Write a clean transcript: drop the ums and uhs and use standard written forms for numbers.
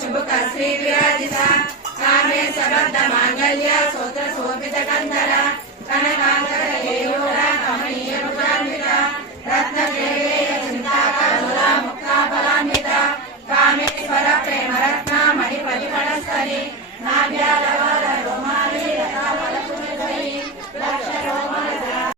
चुबुक श्री विराजिता कामे सबद्ध मांगल्य सूत्र शोभित कंधरा कनकांतरयोगा कमनीय रुद्रान्विता रत्न केलेय चिंताकरूला मुक्ताफलान्विता कामेश्वर प्रेम रत्न मणिपतिफलस्थली नाभ्यालव